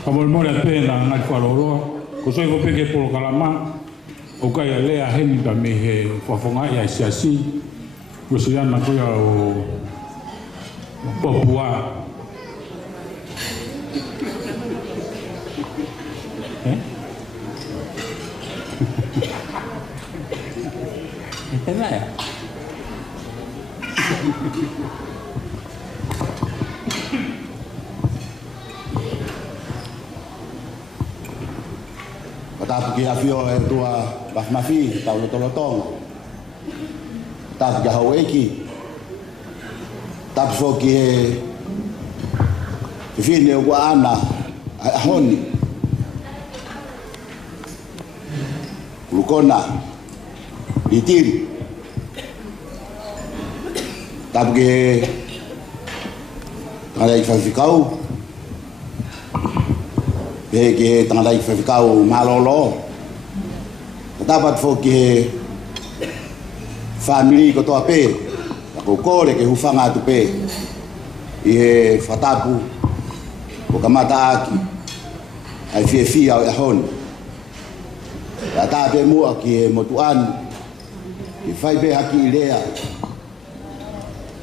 Kamol pena ngai whaloroa. Ko soi ko peke polo kalama. O kai a lea heni pa me he whafonga ia siasi. Ko si ana koia o Papua. Enak ya? Kata pergi afio tua Bahmafi tau lotong. Tak jauh eki. Tak foki vini gua ana honi. Lukona ditiri. Tak pergi ada ifafikau. Ke tanga lai fafikau malolo dapat foki family ko to ape ko kore ke hufanga tu pe e fataku ko kamata aki ai fie au hon ta pe mo aki motuan e fai be aki lea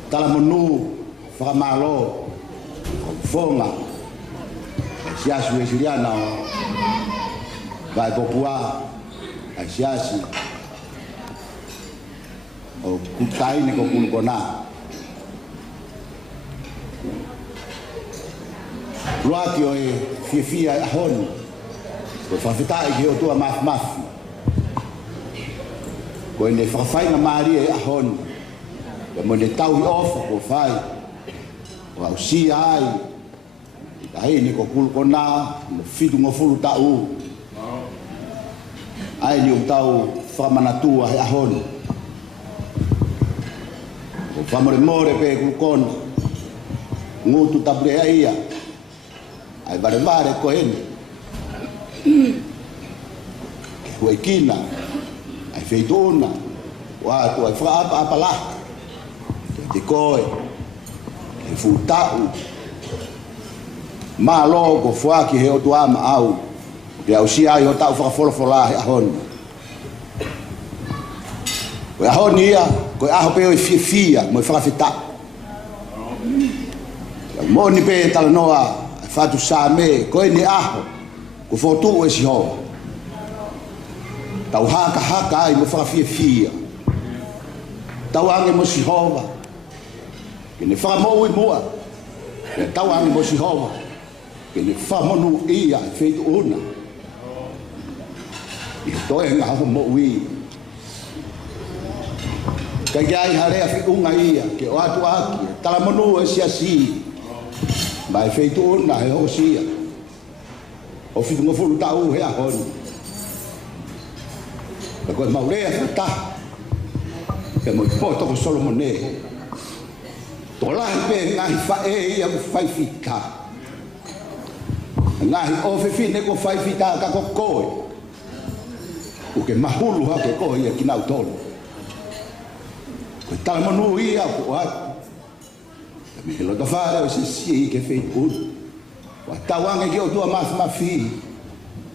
tala monu fa malo fonga siasu esiliana vai Papua ai siasi o kutai ne ko kulkona luati o e fia hon ko fa fita e o tua maf ko ne fa fai na mari e hon e mo ne tau off ko fai o si ai ai ni ko kulkona no fitu ngofulu tau ai ni tau famanatua he ahon o famore more pe kulkona ngutu tabre ia ai bare ko en ko ikina ai feitona wa to ai fra apa la te koe e futau malo ko fuaki he o tua ma au ya usia yo ta fa fola he hon ko hon ia ko a pe o fia mo fa fita mo ni pe tal noa fa tu sa me ko ni a ko fotu e si ho tau haka ai mo fa fia tau ange mo si ho ke ne fa mo mo tau ange mo si ho ke le whamonu ia e wheitu ona. I toi ngā ho mo ui. Ka iai harea whi unga ia, ke o atu aki, tala monu e siasi. Ma e wheitu ona he ho sia. O whitu ngofuru tau he ahoni. Ka koe maurea whita. Ke mo i pōtoko Solomone. Tō lahi pe ngahi whae ia mu whai whita. Ngahi o fine ko fai fita ka ko koe o ke mahulu ha ke koe ia kinau tolu ko tala manu ia ko a me lo to fare o si ke fei un wa tawange ke o tua mafi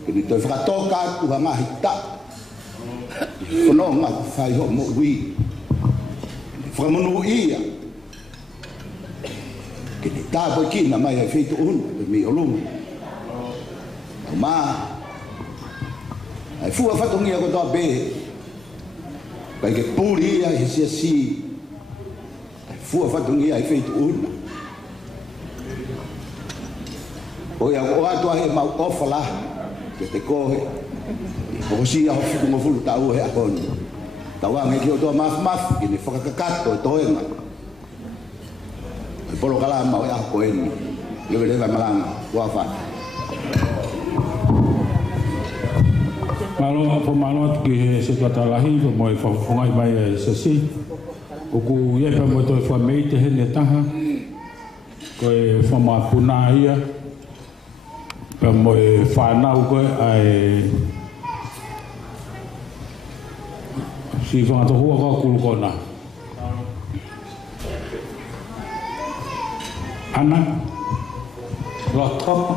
ke ni to fra toka tu ma hita ko no ma fai ho mo wi fra manu ia ke ni ta bo kina mai fei un me olum ma ai fu fa tongia ko to be pai ke puri ai si ai fu fa tongia ai feito una o ya o ato ai ma o fala ke te koe o si a fu mo fu ta o e akon ta wa nge ki o to maf ki ni fa ka to enga ai polo kala ma o ya ko en le le va malanga wa fa malo ke se tata lahi mo e whafongai mai e sasi o ku iepa mo toi whamei te hene taha ko e whamapuna ia pa mo e whanau koe ai si whangatohua ka kulukona ana loto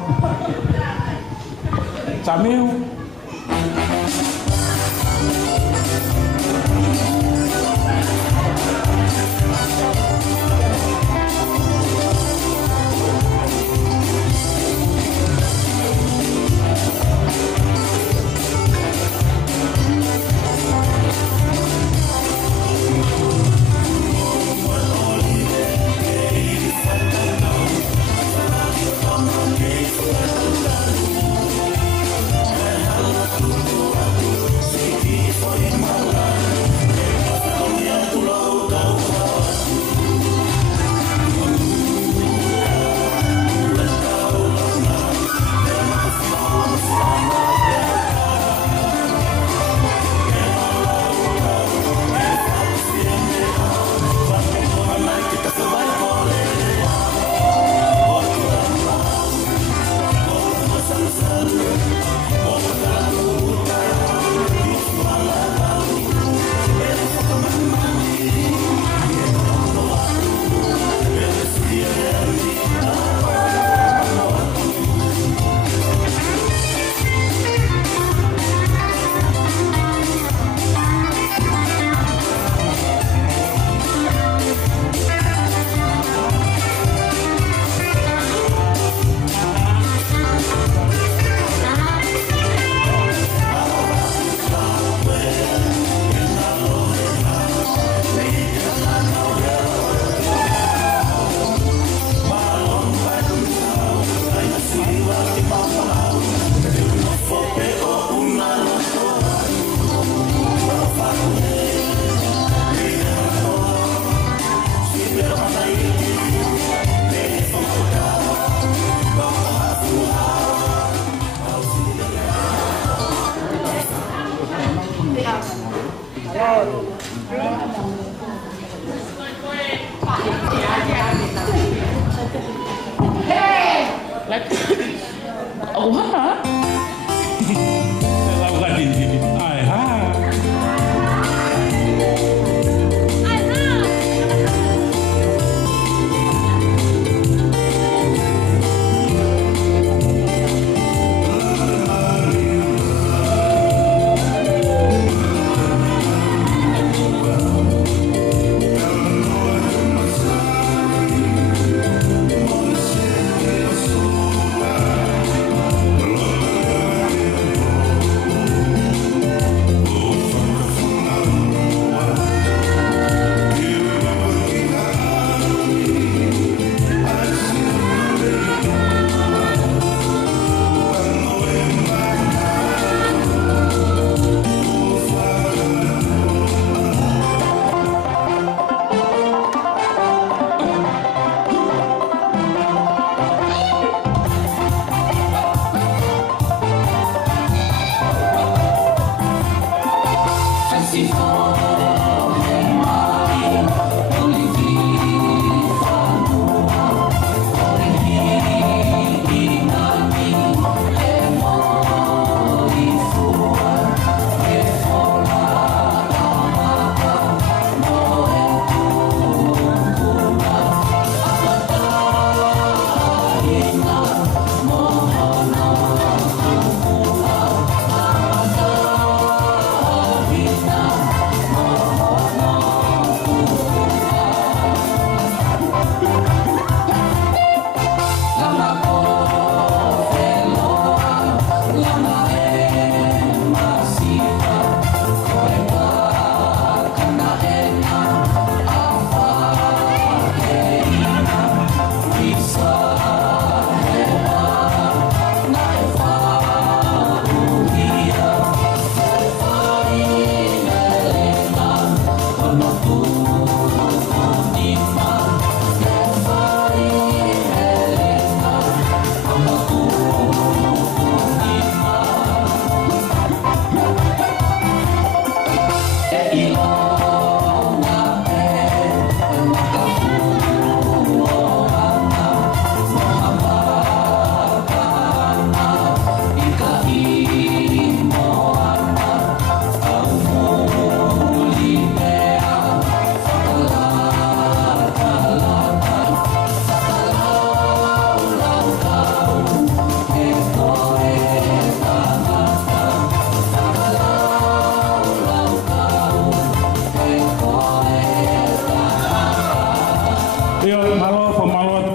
tameu. For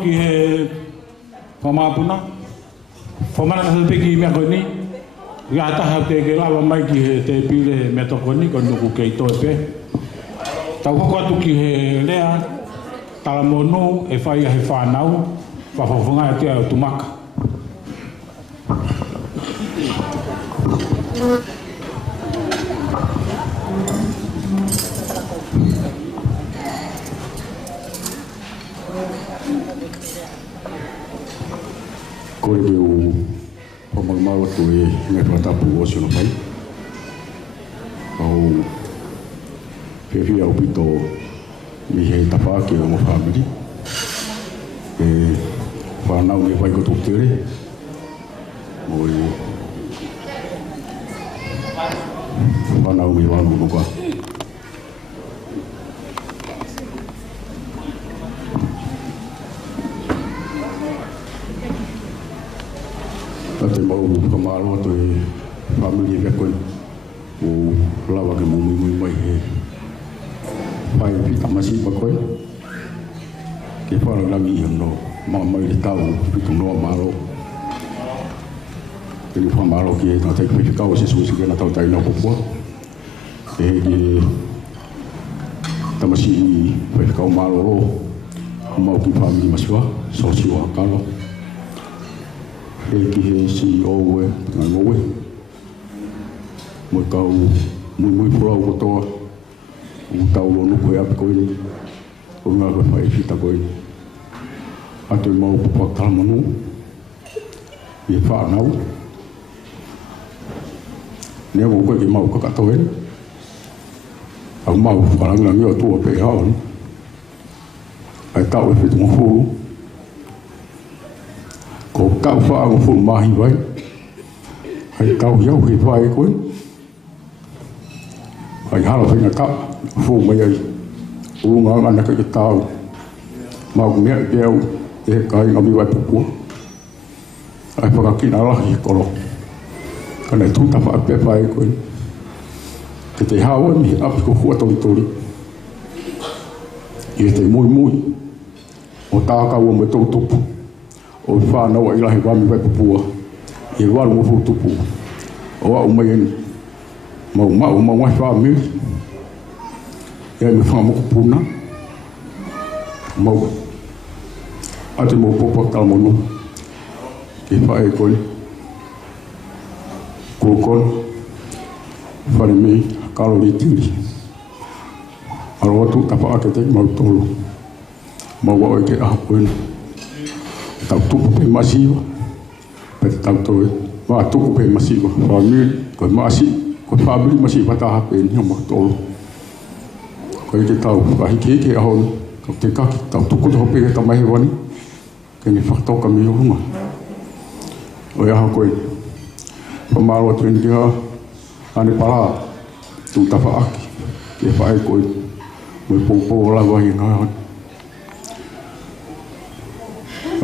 ki he pamapuna. Pamana ka pe ki me ko ni. Ya ta ha te ke lava mai ki he te pile me to ko ni ko nuku ke to pe. Ta ko tu ki he lea tala mono e fai he fa nau fa fa funga te tu maka. Kore meu pamagmau tu e ngai patapu o sino pai. Au pefi au pito mi he tapa ke o family. E fa nau ni vai ko tu tere. Oi. Fa nau mi wa no ko. Ate mau kamalo to e family ve ko o lava ke mu mai he pai pi tamasi pa ko ke fala la mi no ma mai de tau pi tu no malo ke ni fa malo ke ta te pi tau se su ke na tau tai no po e ki tamasi pa ka malo mau ki family maswa so si wa kalo e ki he CEO e ngowe mo kau muy pro o to o tau lo no ko ya ko ni o nga ko fai fita ko ni ato mo po ta manu e fa nau ne mo ko ki mau ko ka to en au mau fa nga ni o to pe ha on ai tau e fitu mo fu ko kau fa o fu mai vai ai kau yau hi vai ko ai halo fina ka fu mai ai u nga ana ka tau mau me deu e kai ngami vai pu ai fa ki na la hi ko lo kana tu ta fa pe vai ko ke te hawa mi ap ko fu to tori e te muy o ta ka o me to tupu o fa na wa ila hi wa mi vai pu e wa mo fu tupu o wa o mai mau mai fa mi e me fa mo puna mau ate mo popo kalmo no ke fa e ko fa mi kalori tiri alo tu ta fa ke te mau tolo mau wa ke a ko tau tu pe masiva pe tau to wa tu pe masiva fa mi ko masi ko fabri masi pata hape ni mo tolo ko te tau ka hiki a hon ko te ka tau tu ko hope ta mai wani ke ni fakto ka mi huma o ya ko pa malo tren dia ani pala tu ta fa aki ke fa ko mo po la wa hi na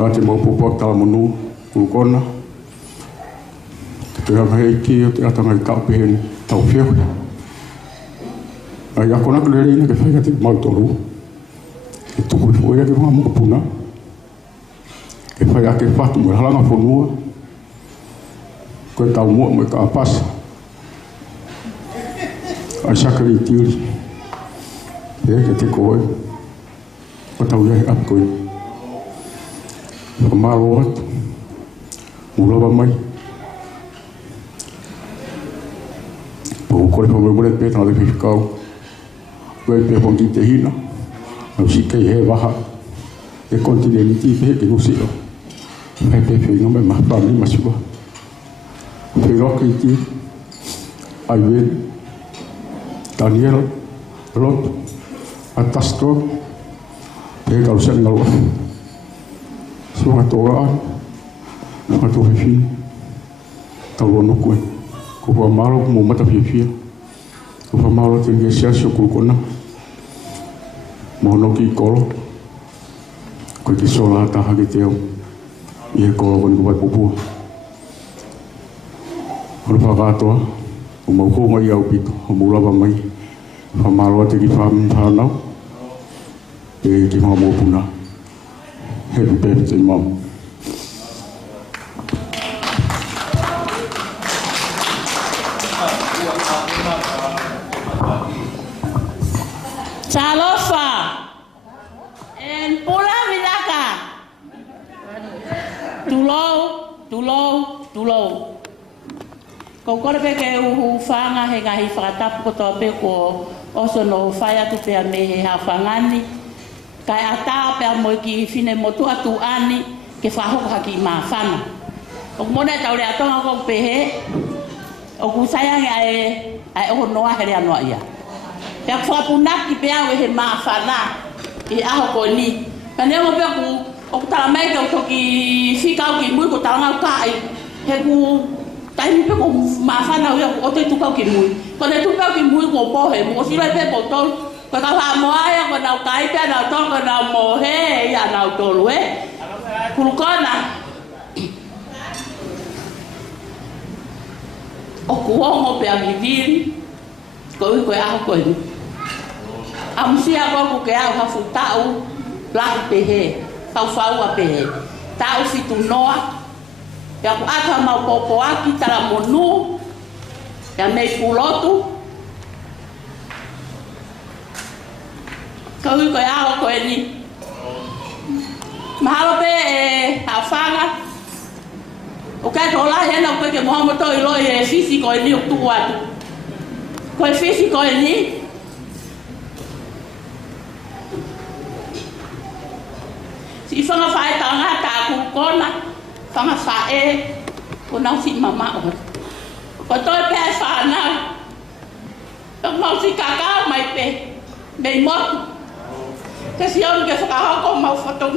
ate mo po ta mo nu ku kona te ha ki te ata mai ka pe tau fio ai a kona kle ina ke fa te mau toru e tu ko foi ke mo puna ke fa ke fa tu mo hala na fo nu ko tau mo ka pas a sakari tiri e ke te ko o tau ye ap ko Pamalo mula mai o ko ko mo pe na de fiscal ko pe pon ti hina o si ke he baja e continente ti pe que no si lo pe no me ma pa ni ma si ko pero que ti ai ven Daniel Lot Atasto pe ka usen no Sunga toa, sunga toa fifi, tau no koe, ko pa malo mo mata fifi, ko pa malo te nge sia sio kukona, mo no ki kolo, ko ki sola ta hage teo, ie kolo ko ni ko pupu. Ko pa katoa, o mo ko mai au pito, o mo lava mai, pa malo te ki fa nau, e ki mo puna. Happy birthday, Mom. Chalofa and Pula Vilaka. Tulou. Ko kore pe ke u fanga he ngahi whakatapu ko tō pe ko oso no whaia tu pia me he hawhangani. Kai ata pia mo ki whine motu atu ani ke whahoka haki mā whana. O mone tau rea tonga ko pe he o ku sayangi ai oho noa he rea noa ia. Pia whapunaki pia we he mā whana i aho ko ni. Pia mo pia ku o ku tala mai kau toki whikau ki mui ko talangau kai he ku tai pe ko mafana o te tu ki mui ko te tu ki mui ko po he mo si pe ko to ko ka ha mo ai ko na kai pe na to ko na mo he ya na to lu e ku ko na o ku mo pe a vivir ko a ko ni am si a ko ke a ha fu tau la pe he tau fa a pe tau si tu noa ya ku ata mau popo aki tala monu ya mei pulotu kau ko ya ko ni mahalo pe afanga o ka to la hena ko ke mo to ilo e físico ni tu watu ko físico ni si fanga fa tanga ta ku kona fanga fae ko nau si mama o ko to pe fa na to mau si kaka mai pe be mo ke si on ke fa ko mau foto